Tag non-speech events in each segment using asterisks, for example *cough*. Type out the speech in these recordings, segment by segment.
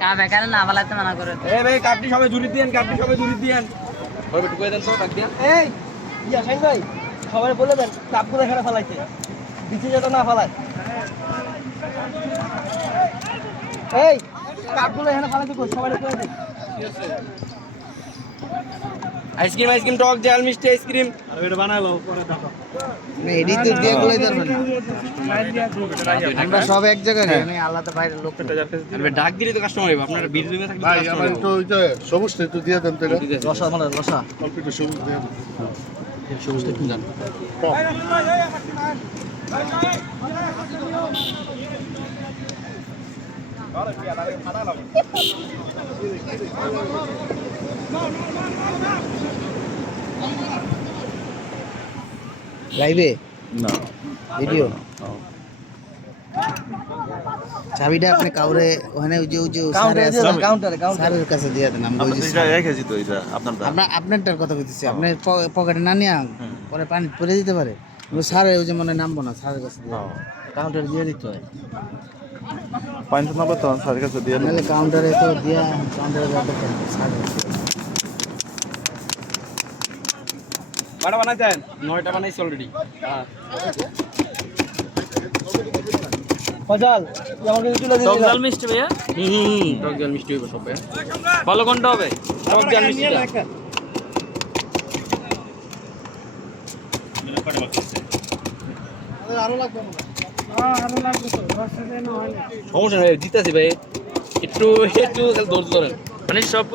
কা বেকারে না বলাতে মানা করে এ ভাই কাটনি সবাই জুড়ি দিয়েন কাটনি সবাই জুড়ি দিয়েন। ওই একটু দেন তো দিয়া। এই ইয়া শাইন ভাই সবাই বলে দেন কাপগুলো এখানে ফেলাইতে। বিচে যেটা না ফেলায়। এই কাপগুলো এখানে ফেলাইতে কই? সবাই বলে দেন। আইসক্রিম আইসক্রিম টক জাল মিষ্টি আইসক্রিম। এডিটর দিয়ে গুলাই ধরবেন আমরা সব এক জায়গায় মানে আলাদা বাইরের লোক ডাক দিলে তো কাস্টমার হবে আপনারা বিল দিবে থাকবে ভাই আমার একটু ওই যে সবুজটা একটু দিয়ে দেন তো রসা মানে রসা অল্প একটু সবুজ দিয়ে দেন। সবুজটা কি জান *laughs* লাইভে না। ভিডিও চাবিটা আপনি কাউরে ওখানে ওই যে ওই যে কাউন্টারে দিয়ে কাউন্টারে কাউন্টারে স্যারের কাছে দিয়ে দেন আমরা ওই যে রেখেছি তো এটা আপনারটা। আপনার আপনারটার কথা কইতেছি আপনি পকেটে না নিয়ে পরে পানি পরে দিতে পারে। স্যারের ওই যে মনে নামবো না স্যারের কাছে দিয়ে কাউন্টারে দিয়ে দিতে হয়। পয়েন্ট নাম্বার তো স্যারের কাছে দিয়ে নাহলে কাউন্টারে তো দিয়া কাউন্টারে যাতে স্যারের কাছে। বাড়া বানাইতেন নয়টা বানাইছি অলরেডি হ্যাঁ। ফজল টক। মিষ্টি ভাইয়া? হুম টক জাল মিষ্টি সব ভালো কোনটা হবে? টক জাল মিষ্টি। সমস্যা নেই দিতেছি ভাই। একটু একটু খালি ধৈর্য ধরেন। মানে সব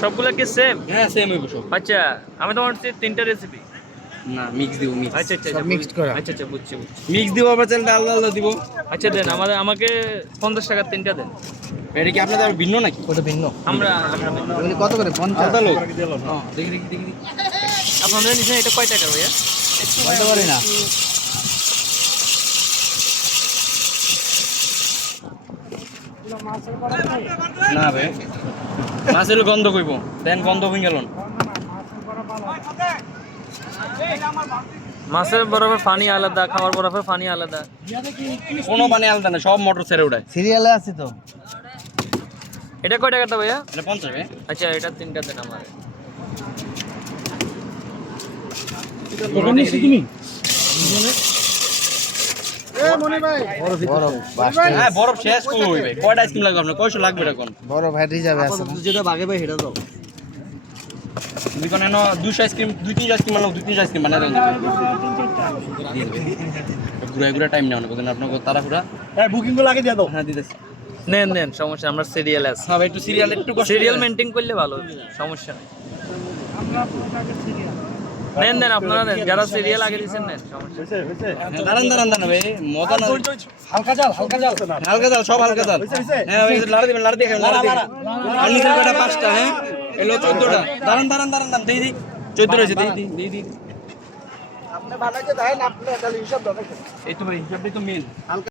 সবগুলা কি সেম হ্যাঁ সেম হইব সব। আচ্ছা আমি তোমার তিনটা রেসিপি না মিক্স দিব মিক্স আচ্ছা আচ্ছা সব আচ্ছা, করা। আচ্ছা আচ্ছা বুঝছি বুঝছি। মিক্স দিব আবার দিব। আচ্ছা দেন আমাদের আমাকে পঞ্চাশ টাকার তিনটা দেন। এটা কি আপনাদের আবার ভিন্ন নাকি? ওটা ভিন্ন। আমরা আমরা কত করে? পঞ্চাশ? লোক। দেখি দেখি দেখি দেখি। আপনাদের নিচে এটা কয় টাকা ভাইয়া? বলতে পারি না। না ভাই। মাছের গন্ধ কইব। দেন গন্ধ হয়ে গেল মাছের বরফে পানি আলাদা খাওয়ার বরফে পানি আলাদা। কোনো মানে আলাদা না সব মোটর ছেড়ে উঠায় সিরিয়ালে আছে তো। এটা কয় টাকাটা ভাইয়া? এটা পঞ্চাশ আচ্ছা এটা তিনটা দেন আমার। হ্যাঁ বরফ শেষ কই কয়টা আইসক্রিম লাগবে আপনার? কয়শো লাগবে এখন? বড় ভাইটি যাবে যেটা বাগে ভাই সেটা দাও। দুই কোন এনো দুশো আইসক্রিম দুই তিনশো আইসক্রিম বানাবো দুই তিনশো আইসক্রিম বানাই ঘুরে ঘুরে টাইম নেওয়া বুঝলেন আপনার তারা ঘুরা এই বুকিংগুলো আগে দিয়ে দাও। হ্যাঁ দিতেছি নেন নেন সমস্যা আমরা সিরিয়াল আছে। হ্যাঁ একটু সিরিয়াল একটু সিরিয়াল মেনটেন করলে ভালো সমস্যা নেই। নেন নেন আপনারা নেন যারা সিরিয়াল আগে দিচ্ছেন নেন সমস্যা হ্যাঁ, দাঁড়ান দাঁড়ান দাঁড়ান ভাই মজা না। হালকা জাল হালকা জাল। হালকা জাল সব হালকা জাল। হ্যাঁ লাড়া দিবেন লাড়া দিয়ে খাবেন লাড়া দিয়ে আর নিচের কয়টা? পাঁচটা হ্যাঁ? এলো চোদ্দটা। দাঁড়ান দাঁড়ান দাঁড়ান দাঁড়ান দিই দিই। চোদ্দ রয়েছে দিই দিই দিই দিই। এই তো ভাই হিসাবটাই তো মেন